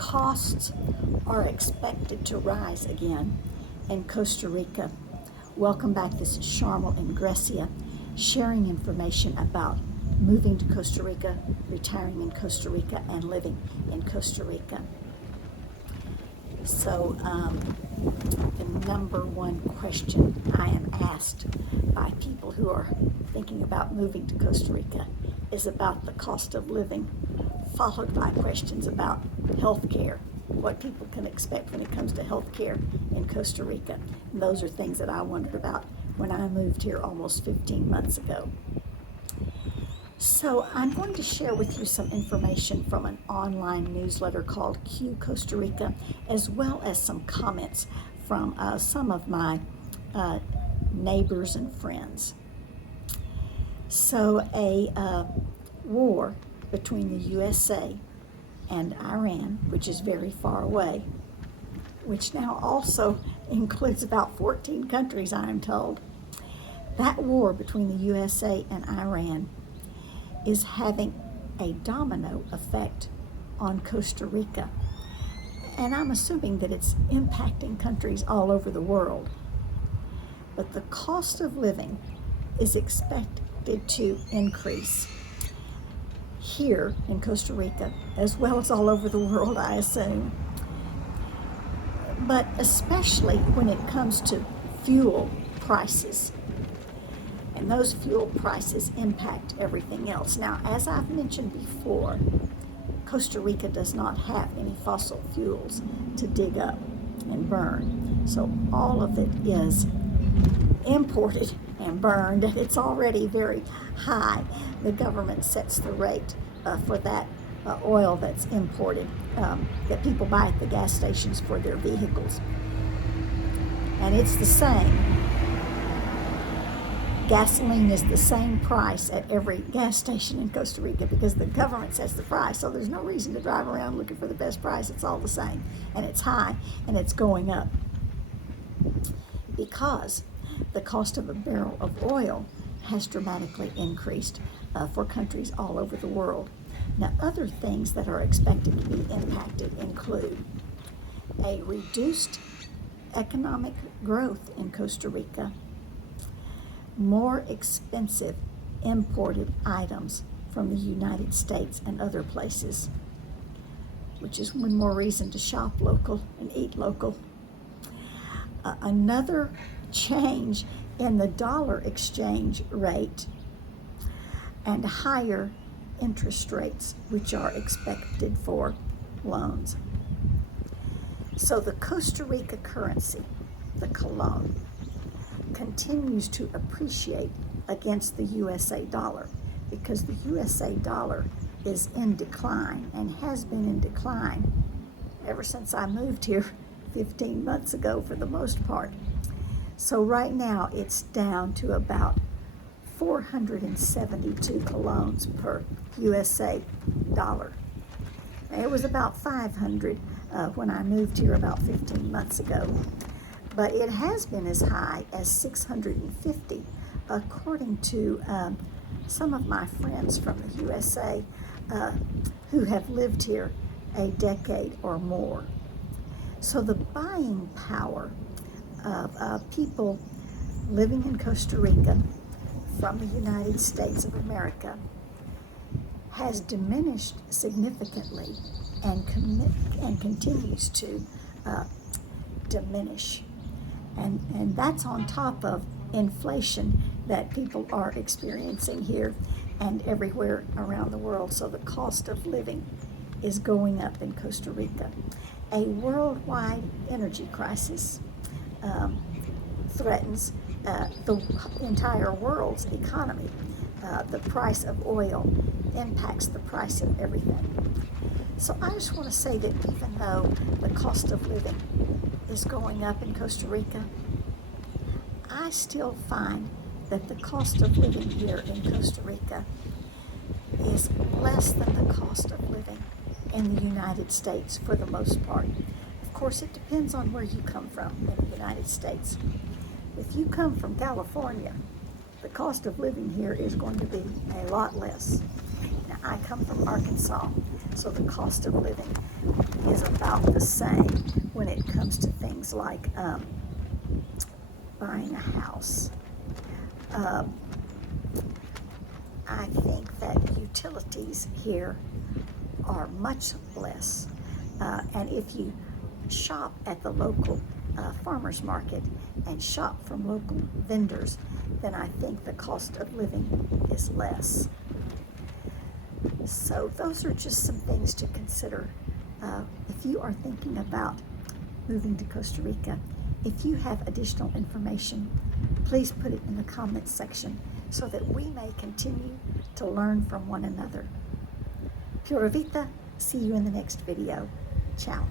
Costs are expected to rise again in Costa Rica. Welcome back. This is Charmel and Grecia sharing information about moving to Costa Rica, retiring in Costa Rica, and living in Costa Rica. So the number one question I am asked by people who are thinking about moving to Costa Rica is about the cost of living, followed by questions about health care, what people can expect when it comes to health care in Costa Rica. And those are things that I wondered about when I moved here almost 15 months ago. So I'm going to share with you some information from an online newsletter called Q Costa Rica, as well as some comments from some of my neighbors and friends. So a war between the USA and Iran, which is very far away, which now also includes about 14 countries, I am told. That war between the USA and Iran is having a domino effect on Costa Rica. And I'm assuming that it's impacting countries all over the world. But the cost of living is expected to increase here in Costa Rica, as well as all over the world, I assume. But especially when it comes to fuel prices. And those fuel prices impact everything else. Now, as I've mentioned before, Costa Rica does not have any fossil fuels to dig up and burn. So all of it is imported and burned. It's already very high. The government sets the rate for that oil that's imported, that people buy at the gas stations for their vehicles. And it's the same. Gasoline is the same price at every gas station in Costa Rica because the government sets the price. So there's no reason to drive around looking for the best price. It's all the same. And it's high and it's going up because the cost of a barrel of oil has dramatically increased for countries all over the world. Now, other things that are expected to be impacted include a reduced economic growth in Costa Rica, more expensive imported items from the United States and other places, which is one more reason to shop local and eat local. Another change in the dollar exchange rate and higher interest rates, which are expected for loans. So the Costa Rica currency, the colon, continues to appreciate against the USA dollar because the USA dollar is in decline and has been in decline ever since I moved here 15 months ago for the most part. So right now it's down to about 472 colones per USA dollar. Now, it was about 500 when I moved here about 15 months ago. But it has been as high as 650, according to some of my friends from the USA who have lived here a decade or more. So the buying power of people living in Costa Rica from the United States of America has diminished significantly and continues to diminish. And that's on top of inflation that people are experiencing here and everywhere around the world. So the cost of living is going up in Costa Rica. A worldwide energy crisis threatens the entire world's economy. The price of oil impacts the price of everything. So I just want to say that even though the cost of living is going up in Costa Rica, I still find that the cost of living here in Costa Rica is less than the cost of living in the United States for the most part. Of course, it depends on where you come from in the United States. If you come from California, the cost of living here is going to be a lot less. Now, I come from Arkansas, so the cost of living is about the same when it comes to things like buying a house. I think that utilities here are much less. And if you shop at the local farmers market and shop from local vendors, then I think the cost of living is less. So those are just some things to consider. If you are thinking about moving to Costa Rica, if you have additional information, please put it in the comments section so that we may continue to learn from one another. Pura Vida, see you in the next video. Ciao.